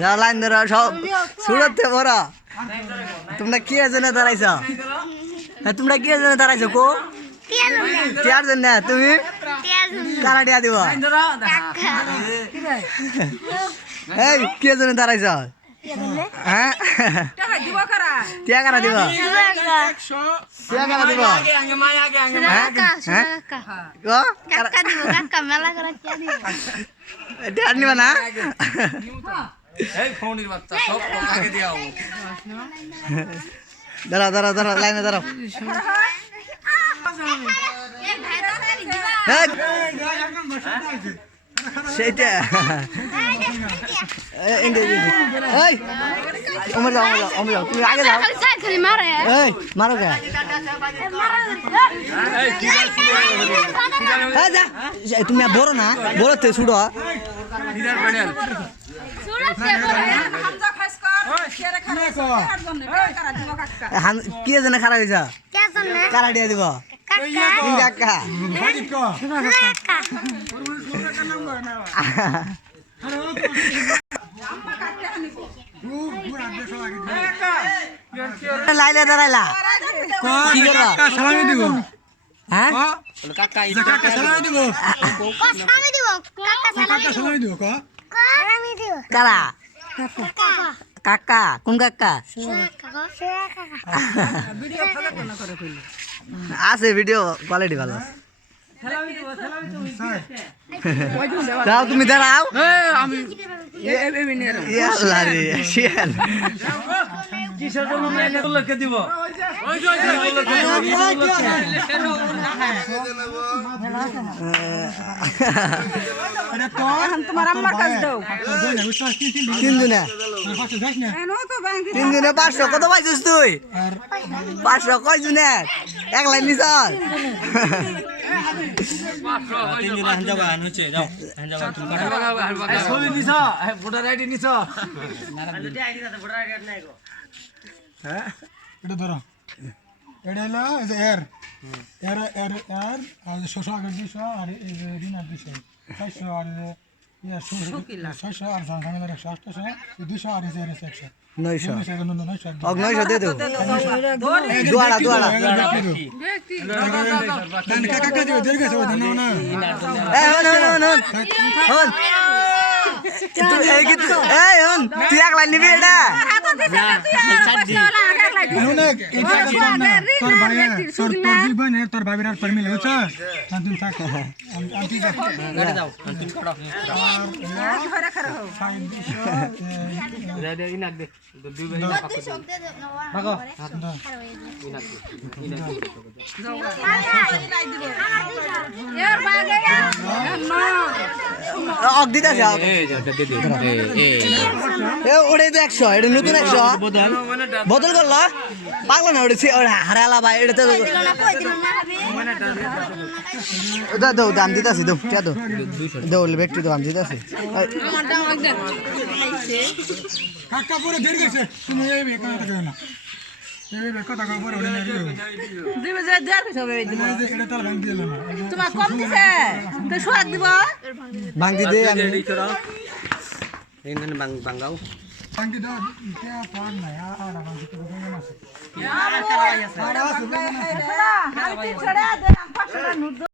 যাও লাইন ধরো সব সুরতে ভরা তোমরা কি জন্য দাঁড়াইছ তোমরা কি জন্য দাঁড়াইছো কো টিয়ার জন্য তুমি কারা টিয়া দিব এই কি জন্য দাঁড়াইছ হ্যাঁ টিয়া কারা দিব টিয়া কারা দিব টিয়া নিবা না দাঁড়াও দাঁড়াও দাঁড়াও লাইনে দাঁড়াও সেইটা তুমি আগে যাও মারো কে তুমি বড় না বড় তো ছুড়ো কি জন্য খারাপ হয়েছ কারা দিয়ে দিব কাকা লাইলে দাঁড়াইলা কি করবা সালামি দিব হ্যাঁ কাকা সালামি দিব কাকা সালামি দিব কারা কাকা কোন কাকা আছে ভিডিও কোয়ালিটি ভালো দাও তুমি দাঁড়াও আমি তিন দিনে 500 কত পাইছিস তুই 500 কয় জুনে এক লাইন নিছ তুই এক লাইন নিবি এটা তোর ভাবির আর পারমি লাগছে ওটা 100 এটা নতুন 100 বদল করলো পাগলা না ওটা হারালা ভাই এটা তো দাও দাম দিতেছি দাও টিয়া দাও দাও ব্যক্তি দাম দিতেছি কাকা পুরো দেরি গেছে তুমি এই কথা কইও না এই কথা কও পরে ওনে দিও দিবে যে দেয়ার কিছু হবে এটা তার ভাঙ দিল না তোমার কম দিছে তো সোয়াদ দিব ভাঙ দি দে আমি এইখানে ভাঙাও ভাঙ দি দাও কে পার না আর ভাঙ দিতে হবে না আছে আর কারা আছে আর আছে আমি 300 টাকা দে 500 টাকা নোট